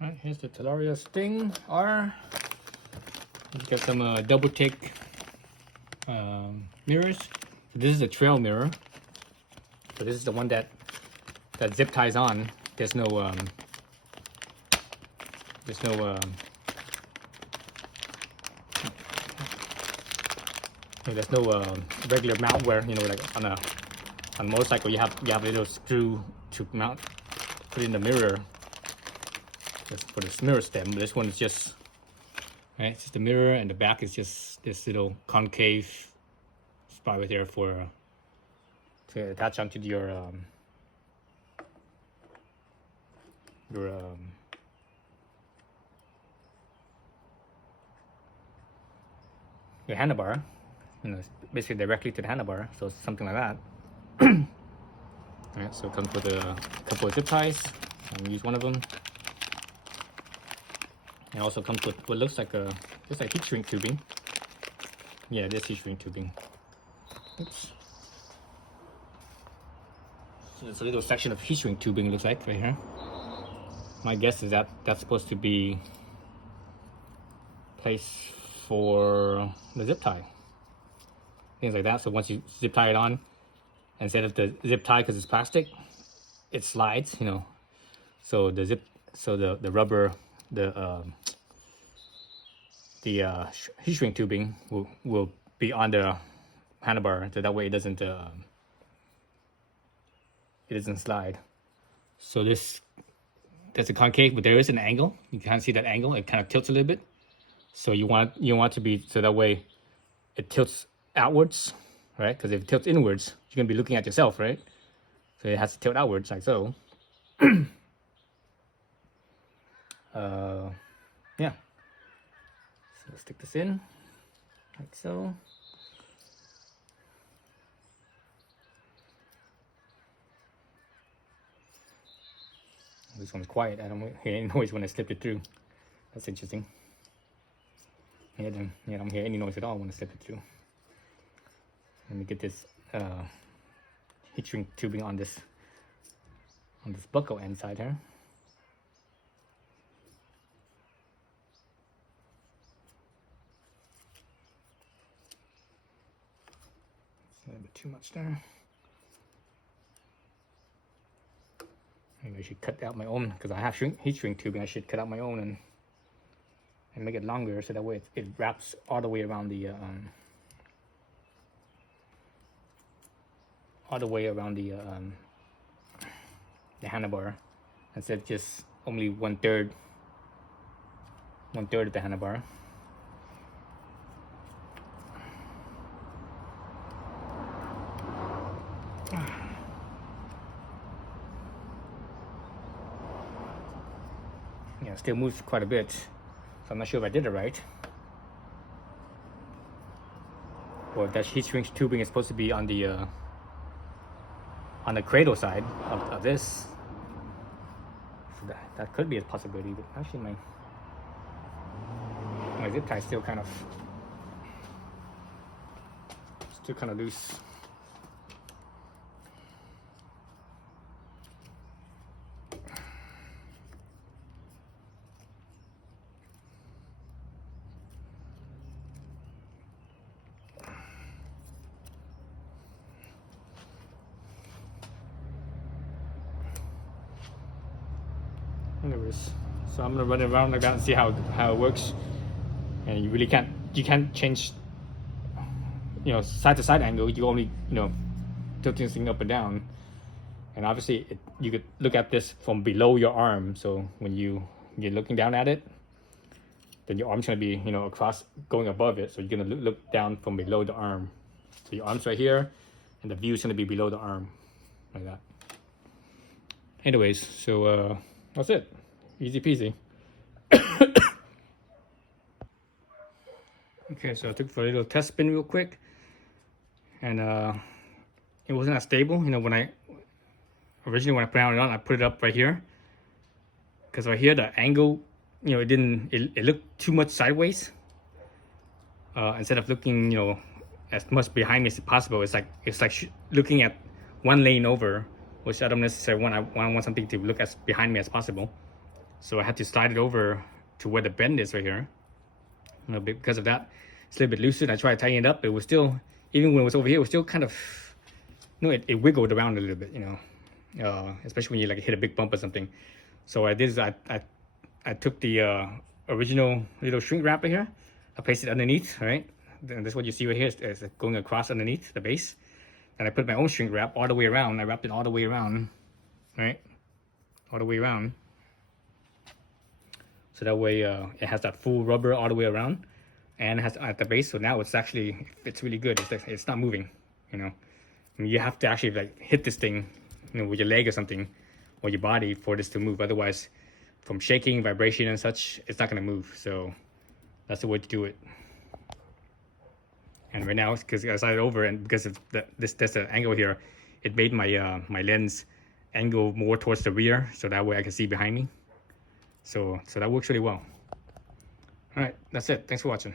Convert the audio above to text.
All right, here's the Talaria StingR. Let's get some DoubleTake mirrors. So this is a trail mirror. So this is the one that zip ties on. There's no regular mount where, you know, like on a motorcycle you have a little screw to mount, put in the mirror for the mirror stem. This one is just, right, it's just the mirror, and the back is just this little concave spot right there for to attach onto your handlebar, you know, basically directly to the handlebar, so something like that. Alright, so it comes with a couple of zip ties. I'm gonna use one of them. It also comes with what looks like just like heat shrink tubing. Yeah, it is heat shrink tubing. Oops. So there's a little section of heat shrink tubing, it looks like, right here. My guess is that that's supposed to be placed for the zip tie. Things like that. So once you zip tie it on, instead of the zip tie, because it's plastic, it slides, you know. So the rubber, the heat shrink tubing will be on the handlebar, so that way it doesn't slide. So there's a concave, but there is an angle. You can't see that angle. It kind of tilts a little bit. So you want it to be so that way it tilts outwards, right? Because if it tilts inwards, you're gonna be looking at yourself, right? So it has to tilt outwards like so. Yeah. So let's stick this in like so. This one's quiet. I don't hear any noise when I slip it through. That's interesting. Yeah, I don't hear any noise at all when I slip it through. Let me get this heat shrink tubing on this buckle inside here. A little bit too much there. Maybe I should cut out my own, because I have heat shrink tubing. I should cut out my own and make it longer, so that way it wraps all the way around the handlebar, instead of just only one third of the handlebar. Yeah, it still moves quite a bit, so I'm not sure if I did it right, or if that heat shrink tubing is supposed to be on the cradle side of this. So that could be a possibility, but actually my zip tie is still kind of loose. Anyways, so I'm gonna run it around like that and see how it works. And you really can't change, you know, side to side angle. You only, you know, tilting this thing up and down. And obviously you could look at this from below your arm. So when you're looking down at it, then your arm's gonna be, you know, across, going above it. So you're gonna look down from below the arm. So your arm's right here, and the view's gonna be below the arm, like that. Anyways, so that's it. Easy peasy. Okay, so I took for a little test spin real quick, and it wasn't as stable. You know, when I put it on, I put it up right here, because right here the angle, you know, it looked too much sideways. Instead of looking, you know, as much behind me as possible, it's like looking at one lane over, which I don't necessarily want. I want something to look as behind me as possible. So I had to slide it over to where the bend is right here. You know, because of that, it's a little bit looser. And I tried to tighten it up. It was still, even when it was over here, it was still kind of, you know, it wiggled around a little bit, you know, especially when you like hit a big bump or something. So I did is I took the original little shrink wrap right here. I placed it underneath, right? Then that's what you see right here is going across underneath the base. And I put my own shrink wrap all the way around. I wrapped it all the way around, right? All the way around. So that way it has that full rubber all the way around, and it has at the base. So now it's actually, it fits really good. It's not moving, you know. I mean, you have to actually like hit this thing, you know, with your leg or something, or your body for this to move. Otherwise, from shaking, vibration and such, it's not gonna move. So that's the way to do it. And right now, because I slide it over, and because of there's an angle here, it made my my lens angle more towards the rear, so that way I can see behind me. So that works really well. All right, that's it. Thanks for watching.